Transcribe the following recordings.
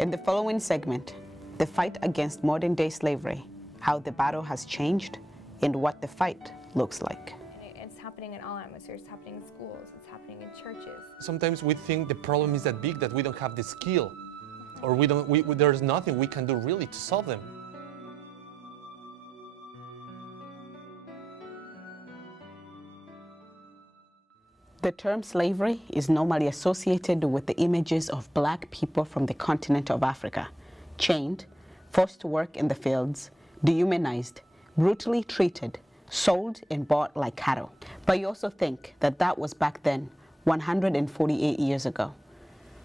In the following segment, the fight against modern-day slavery, how the battle has changed, and what the fight looks like. It's happening in all atmospheres. It's happening in schools. It's happening in churches. Sometimes we think the problem is that big that we don't have the skill, or there's nothing we can do really to solve them. The term slavery is normally associated with the images of black people from the continent of Africa, chained, forced to work in the fields, dehumanized, brutally treated, sold and bought like cattle. But you also think that that was back then, 148 years ago.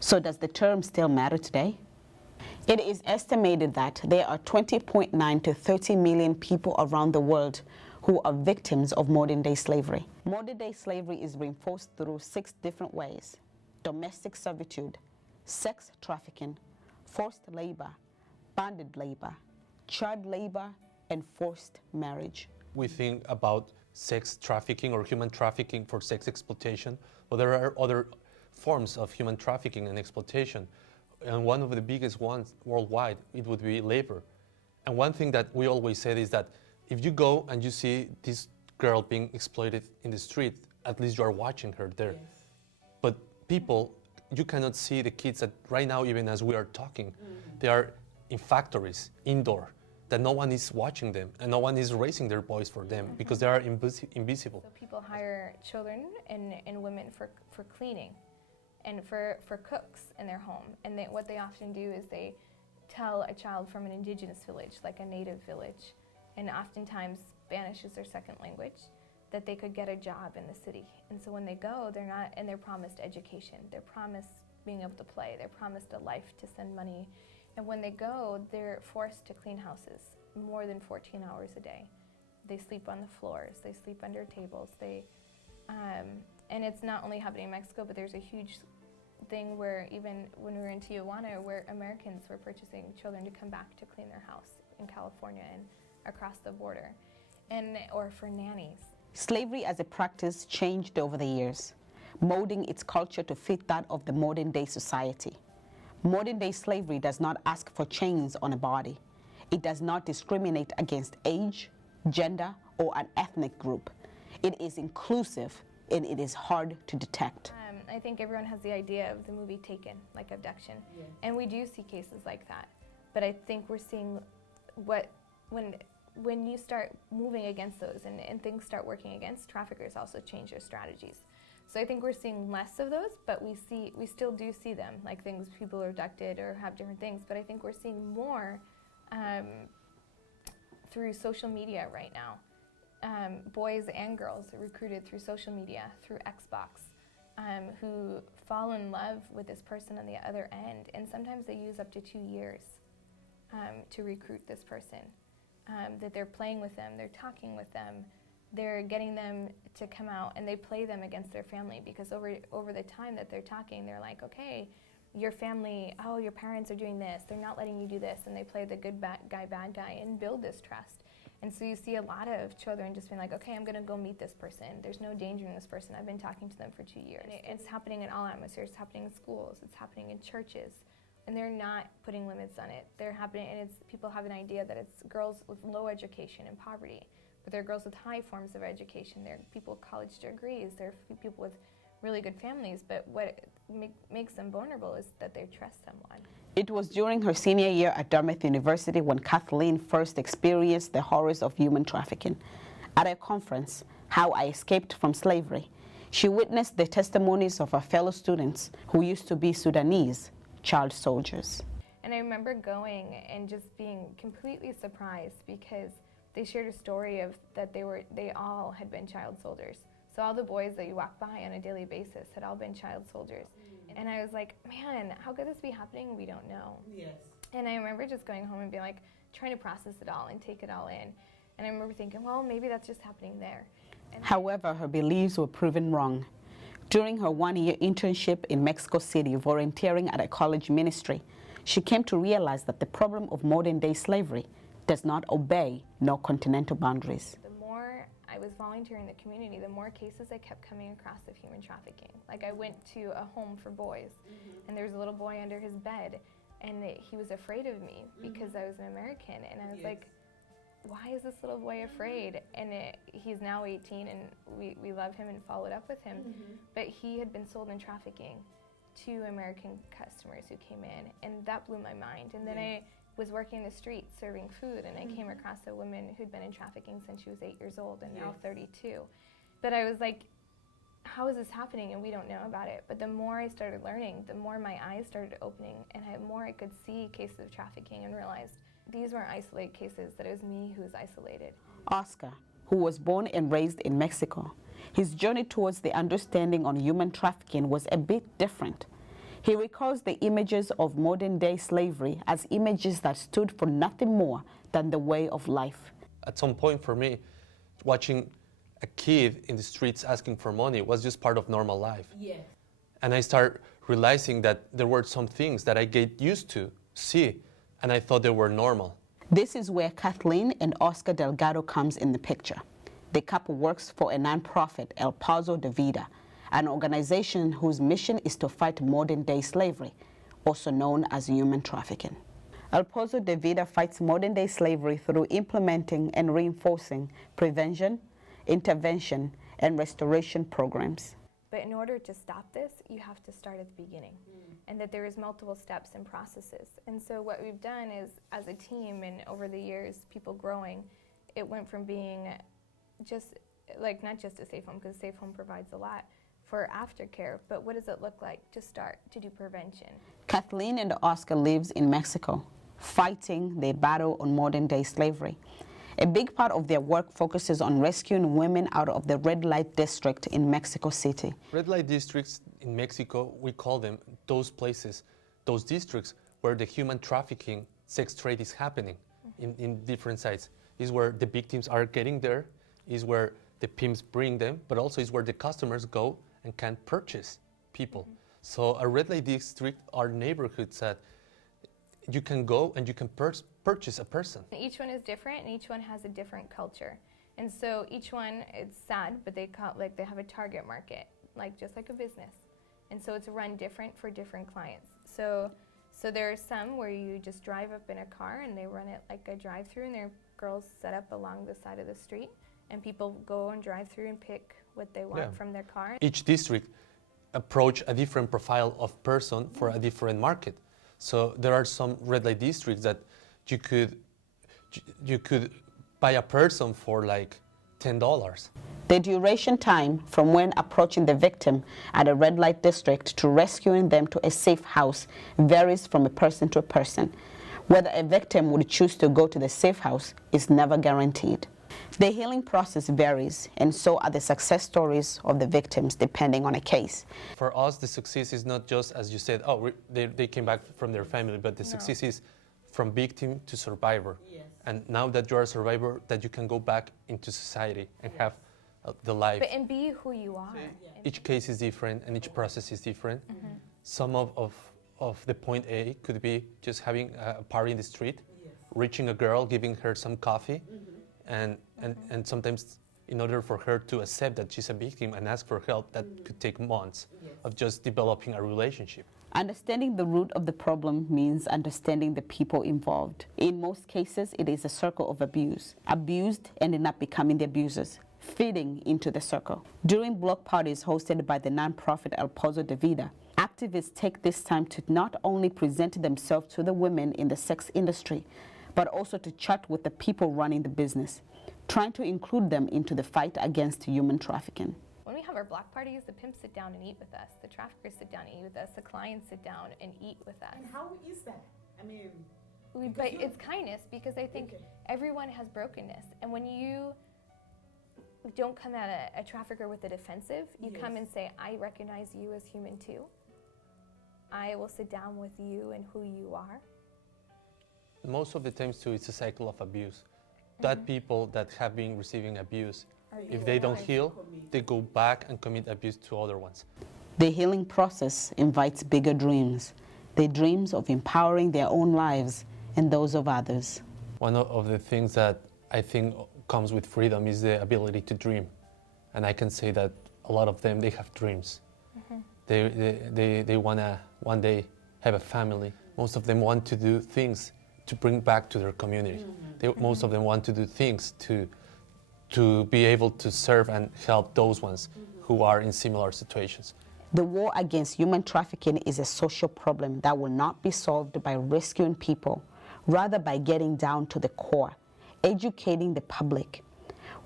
So does the term still matter today? It is estimated that there are 20.9 to 30 million people around the world who are victims of modern-day slavery. Modern-day slavery is reinforced through 6 different ways: domestic servitude, sex trafficking, forced labor, bonded labor, child labor, and forced marriage. We think about sex trafficking or human trafficking for sex exploitation, but there are other forms of human trafficking and exploitation. And one of the biggest ones worldwide, it would be labor. And one thing that we always say is that if you go and you see this girl being exploited in the street, at least you are watching her there. Yes. But people, you cannot see the kids that right now, even as we are talking, they are in factories, indoor, that no one is watching them and no one is raising their boys for them because they are invisible. So people hire children and women for cleaning and for cooks in their home. And what they often do is they tell a child from an indigenous village, like a native village, and oftentimes Spanish is their second language, that they could get a job in the city. And so when they go, they're promised education, they're promised being able to play, they're promised a life to send money. And when they go, they're forced to clean houses more than 14 hours a day. They sleep on the floors, they sleep under tables, and it's not only happening in Mexico, but there's a huge thing where even when we were in Tijuana, where Americans were purchasing children to come back to clean their house in California and across the border, or for nannies. Slavery as a practice changed over the years, molding its culture to fit that of the modern-day society. Modern-day slavery does not ask for chains on a body. It does not discriminate against age, gender, or an ethnic group. It is inclusive, and it is hard to detect. I think everyone has the idea of the movie Taken, like abduction, yes. And we do see cases like that. But I think we're seeing when you start moving against those and things start working against, traffickers also change their strategies. So I think we're seeing less of those, but we still do see them, like people are abducted or have different things, but I think we're seeing more through social media right now. Boys and girls are recruited through social media, through Xbox, who fall in love with this person on the other end, and sometimes they use up to 2 years to recruit this person. That they're playing with them, they're talking with them, they're getting them to come out, and they play them against their family, because over the time that they're talking, they're like, okay, your family, oh, your parents are doing this, they're not letting you do this, and they play the good bad guy, and build this trust. And so you see a lot of children just being like, okay, I'm gonna go meet this person. There's no danger in this person. I've been talking to them for 2 years. And it's happening in all atmospheres. It's happening in schools. It's happening in churches. And they're not putting limits on it. They're happening, and people have an idea that it's girls with low education and poverty, but they're girls with high forms of education. They're people with college degrees. They're people with really good families, but what makes them vulnerable is that they trust someone. It was during her senior year at Dartmouth University when Kathleen first experienced the horrors of human trafficking. At a conference, How I Escaped from Slavery, she witnessed the testimonies of her fellow students who used to be Sudanese child soldiers. And I remember going and just being completely surprised, because they shared a story of that they all had been child soldiers. So all the boys that you walk by on a daily basis had all been child soldiers. And I was like, man, how could this be happening? We don't know. Yes. And I remember just going home and being like, trying to process it all and take it all in. And I remember thinking, well, maybe that's just happening there. However, her beliefs were proven wrong. During her one-year internship in Mexico City, volunteering at a college ministry, she came to realize that the problem of modern-day slavery does not obey no continental boundaries. The more I was volunteering in the community, the more cases I kept coming across of human trafficking. Like I went to a home for boys, and there was a little boy under his bed, and he was afraid of me because I was an American, and I was like, why is this little boy afraid? And he's now 18, and we love him and followed up with him. But he had been sold in trafficking to American customers who came in, and that blew my mind. And then I was working the streets serving food, and I came across a woman who'd been in trafficking since she was 8 years old and now 32. But I was like, how is this happening? And we don't know about it. But the more I started learning, the more my eyes started opening, and the more I could see cases of trafficking and realized these weren't isolated cases, that it was me who was isolated. Oscar, who was born and raised in Mexico, his journey towards the understanding on human trafficking was a bit different. He recalls the images of modern-day slavery as images that stood for nothing more than the way of life. At some point for me, watching a kid in the streets asking for money was just part of normal life. And I started realizing that there were some things that I get used to see, and I thought they were normal. This is where Kathleen and Oscar Delgado comes in the picture. The couple works for a nonprofit, Pozo Da Vida, an organization whose mission is to fight modern-day slavery, also known as human trafficking. Pozo Da Vida fights modern-day slavery through implementing and reinforcing prevention, intervention, and restoration programs. But in order to stop this, you have to start at the beginning, and that there is multiple steps and processes. And so what we've done is, as a team and over the years, people growing, it went from being just, like, not just a safe home, because a safe home provides a lot for aftercare, but what does it look like to start to do prevention? Kathleen and Oscar lives in Mexico, fighting their battle on modern-day slavery. A big part of their work focuses on rescuing women out of the red light district in Mexico City. Red light districts in Mexico, we call them those places, those districts where the human trafficking, sex trade is happening in different sites. Is where the victims are getting there, is where the pimps bring them, but also is where the customers go and can purchase people. So a red light district are neighborhoods that you can go and you can purchase a person. Each one is different, and each one has a different culture. And so each one, it's sad, but they have a target market, just like a business. And so it's run different for different clients. So there are some where you just drive up in a car and they run it like a drive-through, and there are girls set up along the side of the street, and people go and drive through and pick what they want from their car. Each district approach a different profile of person for a different market. So there are some red light districts that you could buy a person for like $10. The duration time from when approaching the victim at a red light district to rescuing them to a safe house varies from a person to a person. Whether a victim would choose to go to the safe house is never guaranteed. The healing process varies, and so are the success stories of the victims, depending on a case. For us, the success is not just, as you said, they came back from their family, but the success is from victim to survivor. And now that you're a survivor, that you can go back into society and have the life. And be who you are. Each case is different, and each process is different. Some of the point A could be just having a party in the street, reaching a girl, giving her some coffee, and sometimes in order for her to accept that she's a victim and ask for help, that could take months of just developing a relationship. Understanding the root of the problem means understanding the people involved. In most cases, it is a circle of abuse. Abused ending up becoming the abusers, feeding into the circle. During block parties hosted by the nonprofit Pozo Da Vida, activists take this time to not only present themselves to the women in the sex industry, but also to chat with the people running the business, trying to include them into the fight against human trafficking. When we have our block parties, the pimps sit down and eat with us, the traffickers sit down and eat with us, the clients sit down and eat with us. And how is that? I mean, but it's kindness, because I think everyone has brokenness, and when you don't come at a trafficker with a defensive, you come and say, I recognize you as human too. I will sit down with you and who you are. Most of the times too, it's a cycle of abuse. That people that have been receiving abuse, if they don't heal, they go back and commit abuse to other ones. The healing process invites bigger dreams, the dreams of empowering their own lives and those of others. One of the things that I think comes with freedom is the ability to dream. And I can say that a lot of them, they have dreams. They want to one day have a family, Most of them want to do things to bring back to their community. Most of them want to do things to be able to serve and help those ones who are in similar situations. The war against human trafficking is a social problem that will not be solved by rescuing people, rather by getting down to the core, educating the public.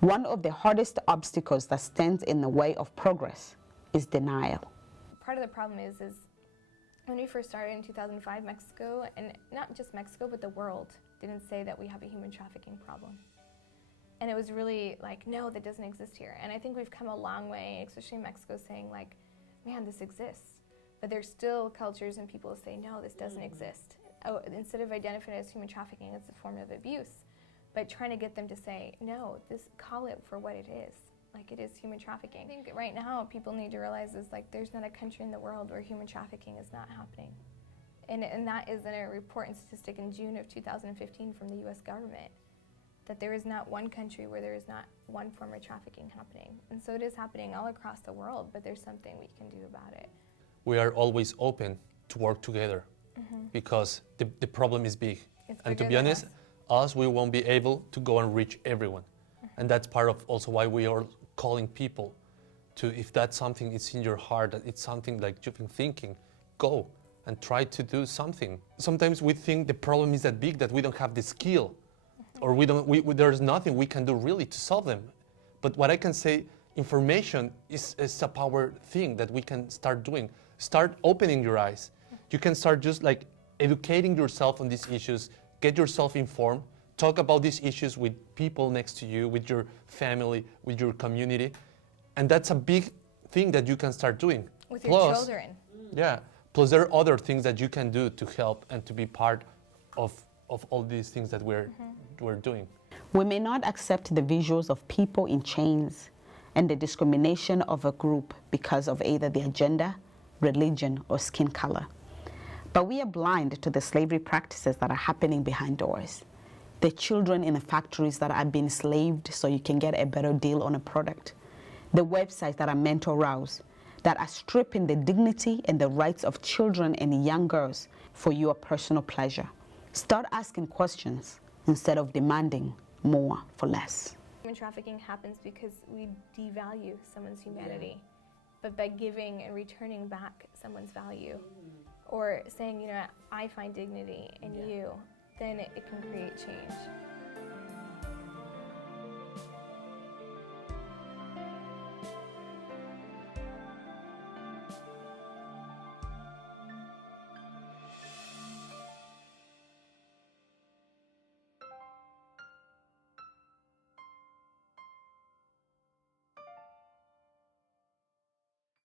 One of the hardest obstacles that stands in the way of progress is denial. Part of the problem is when we first started in 2005, Mexico, and not just Mexico, but the world, didn't say that we have a human trafficking problem. And it was really like, no, that doesn't exist here. And I think we've come a long way, especially in Mexico, saying like, man, this exists. But there's still cultures and people who say, no, this doesn't exist. Oh, instead of identifying it as human trafficking, it's a form of abuse. But trying to get them to say, no, call it for what it is. Like, it is human trafficking. I think right now people need to realize is like, there's not a country in the world where human trafficking is not happening. And that is in a report and statistic in June of 2015 from the US government, that there is not one country where there is not one form of trafficking happening. And so it is happening all across the world, but there's something we can do about it. We are always open to work together because the problem is big. And to be honest, we won't be able to go and reach everyone. And that's part of also why we are calling people to, if that's something that's in your heart, that it's something like you've been thinking, go and try to do something. Sometimes we think the problem is that big that we don't have the skill, or there's nothing we can do really to solve them. But what I can say, information is a power thing that we can start doing. Start opening your eyes. You can start just like educating yourself on these issues, get yourself informed, talk about these issues with people next to you, with your family, with your community. And that's a big thing that you can start doing. With your children. Yeah. Plus there are other things that you can do to help and to be part of all these things that we're doing. We may not accept the visuals of people in chains and the discrimination of a group because of either their gender, religion, or skin color. But we are blind to the slavery practices that are happening behind doors. The children in the factories that are being enslaved so you can get a better deal on a product. The websites that are meant to arouse, that are stripping the dignity and the rights of children and young girls for your personal pleasure. Start asking questions instead of demanding more for less. Human trafficking happens because we devalue someone's humanity. But by giving and returning back someone's value, or saying, you know, I find dignity in you, then it can create change.